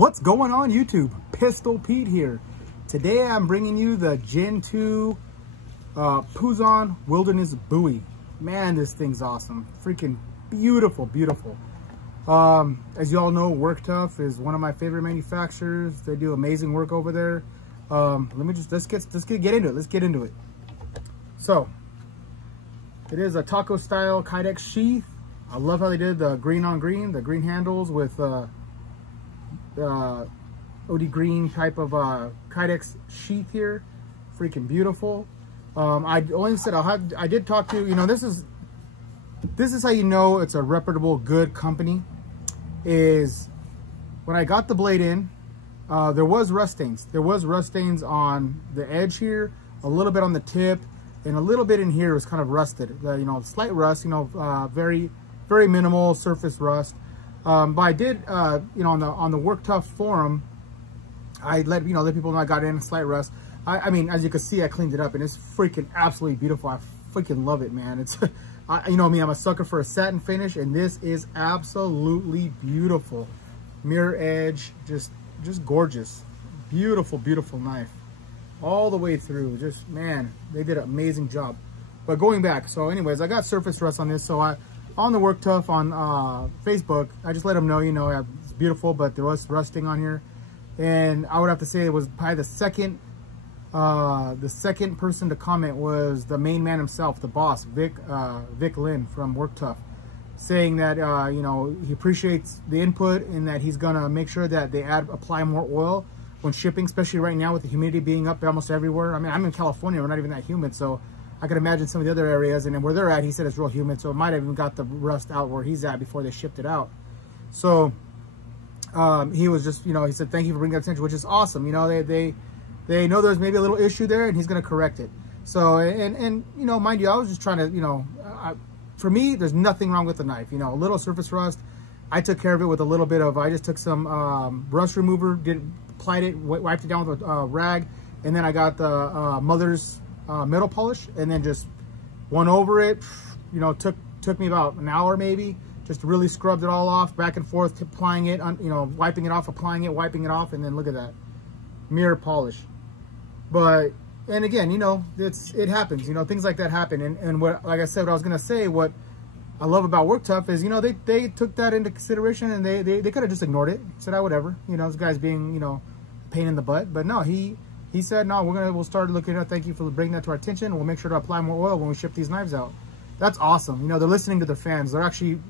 What's going on YouTube? Pistol Pete here. Today I'm bringing you the Gen 2 Puzon Wilderness Bowie. Man, this thing's awesome. Freaking beautiful, beautiful. As you all know, Tuff is one of my favorite manufacturers. They do amazing work over there. Let's get into it. Let's get into it. So, it is a taco style Kydex sheath. I love how they did the green on green, the green handles with OD green type of Kydex sheath here. Freaking beautiful. I did talk to, you know, this is how you know it's a reputable, good company. Is when I got the blade in, there was rust stains. There was rust stains on the edge here, a little bit on the tip, and a little bit in here was kind of rusted. You know, slight rust. You know, very minimal surface rust. But I did, you know, on the Tuff forum, I let people know I got in a slight rust. I mean, as you can see, I cleaned it up, and it's freaking absolutely beautiful. I freaking love it, man. It's, you know me, I'm a sucker for a satin finish, and this is absolutely beautiful. Mirror edge, just gorgeous. Beautiful, beautiful knife. All the way through, just, man, they did an amazing job. But going back, so anyways, I got surface rust on this, so on the Tuff on Facebook, I just let them know, you know, it's beautiful, but there was rusting on here. And I would have to say it was probably the second person to comment was the main man himself, the boss, Vic Lynn from Tuff, saying that, you know, he appreciates the input and that he's gonna make sure that they apply more oil when shipping, especially right now with the humidity being up almost everywhere. I mean, I'm in California, we're not even that humid, so I can imagine some of the other areas, and then where they're at, he said it's real humid, so it might have even got the rust out where he's at before they shipped it out. So he was just, you know, he said, thank you for bringing that attention, which is awesome. You know, they know there's maybe a little issue there, and he's going to correct it. So, and you know, mind you, I was just trying to, you know, for me, there's nothing wrong with the knife. You know, a little surface rust, I took care of it with a little bit of, I just took some rust remover, applied it, wiped it down with a rag, and then I got the Mother's metal polish, and then just went over it. You know, took me about an hour maybe, just really scrubbed it all off, back and forth, applying it, you know, wiping it off, applying it, wiping it off, and then look at that, mirror polish. But, and again, you know, it happens, you know, things like that happen. And what, like I said, what I was gonna say, what I love about Tuff is, you know, they took that into consideration, and they could have just ignored it, said, oh, whatever, you know, this guy's being, you know, pain in the butt. But no, he said, no, we'll start looking at it. Thank you for bringing that to our attention. We'll make sure to apply more oil when we ship these knives out. That's awesome. You know, they're listening to their fans. They're actually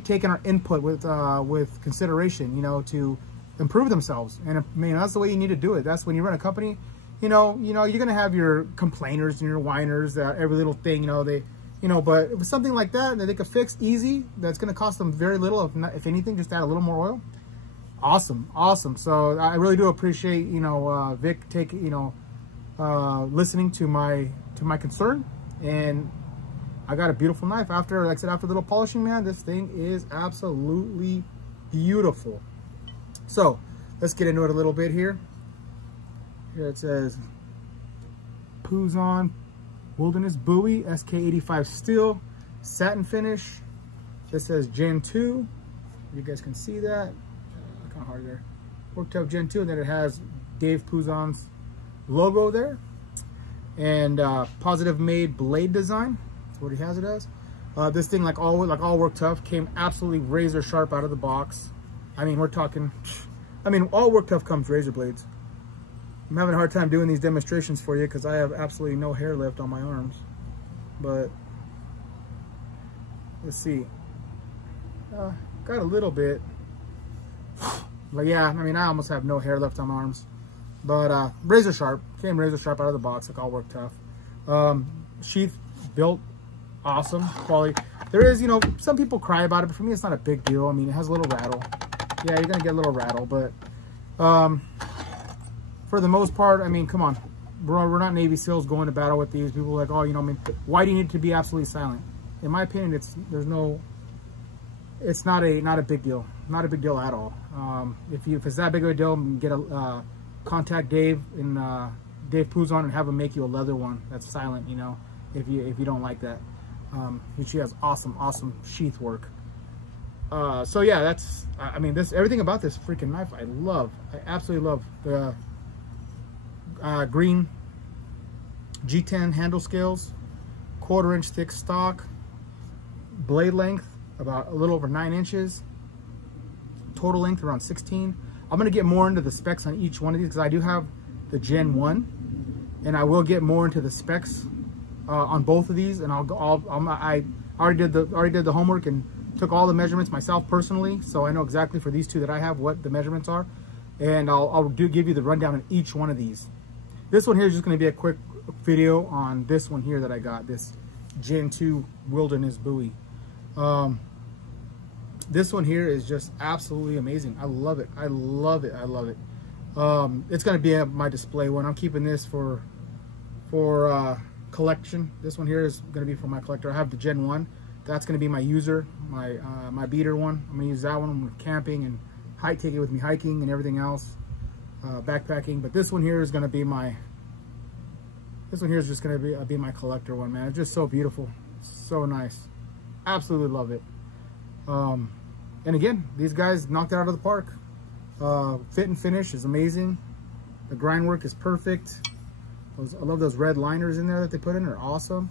taking our input with consideration, you know, to improve themselves. And I mean, that's the way you need to do it. That's when you run a company, you know, you're going to have your complainers and your whiners, every little thing, you know, but if it's something like that they could fix easy, that's going to cost them very little, if anything, just add a little more oil. Awesome. So I really do appreciate, you know, Vic listening to my concern, and I got a beautiful knife after, like I said, after a little polishing, man. This thing is absolutely beautiful. So let's get into it a little bit here. Here it says Puzon Wilderness Bowie SK85 steel satin finish. This says Gen 2. You guys can see that. Kind of hard there. Tuff Gen 2, and then it has Dave Puzon's logo there, and positive made blade design. That's what he has it as. This thing, like all Tuff, came absolutely razor sharp out of the box. I mean, we're talking, I mean, all Tuff comes razor blades. I'm having a hard time doing these demonstrations for you because I have absolutely no hair left on my arms. But let's see. Got a little bit. But yeah, I mean, I almost have no hair left on my arms. But razor sharp, came razor sharp out of the box, like all Tuff. Sheath built awesome, quality. There is, you know, some people cry about it, but for me, it's not a big deal. I mean, it has a little rattle. Yeah, you're gonna get a little rattle, but for the most part, I mean, come on, we're not Navy SEALs going to battle with these. People are like, oh, you know, I mean, why do you need it to be absolutely silent? In my opinion, it's not a big deal. Not a big deal at all. If it's that big of a deal, get a contact Dave and Dave Puzon and have him make you a leather one that's silent. You know, if you don't like that. She has awesome sheath work. So yeah, that's, I mean, everything about this freaking knife I love. I absolutely love the green G10 handle scales, 1/4 inch thick stock, blade length about a little over 9 inches, total length around 16. I'm gonna get more into the specs on each one of these because I do have the Gen 1, and I will get more into the specs on both of these, and I already did the homework and took all the measurements myself personally, so I know exactly for these two that I have what the measurements are, and I'll give you the rundown on each one of these. This one here is just going to be a quick video on this one here that I got, this Gen 2 Wilderness Bowie. This one here is just absolutely amazing. I love it. I love it. I love it. It's going to be my display one. I'm keeping this for collection. This one here is going to be for my collector. I have the Gen 1. That's going to be my user, my beater one. I'm going to use that one when we're camping and take it with me hiking and everything else, backpacking. But this one here is going to be just going to be my collector one, man. It's just so beautiful, so nice. Absolutely love it. And again, these guys knocked it out of the park. Fit and finish is amazing. The grind work is perfect. I love those red liners in there that they put in. They're awesome.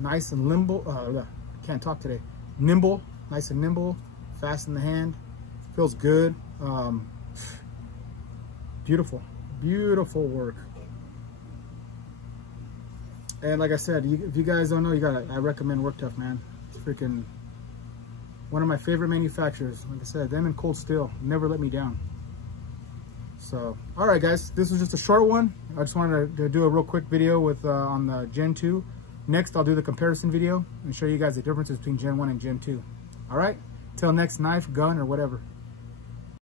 Nice and nimble. Can't talk today. Nimble, nice and nimble. Fast in the hand. Feels good. Beautiful, beautiful work. And like I said, if you guys don't know, I recommend Work Tuff, man. It's freaking one of my favorite manufacturers. Like I said, them and Cold Steel never let me down. So, all right, guys, this was just a short one. I just wanted to do a real quick video with on the Gen 2. Next, I'll do the comparison video and show you guys the differences between Gen 1 and Gen 2. All right, till next knife, gun, or whatever.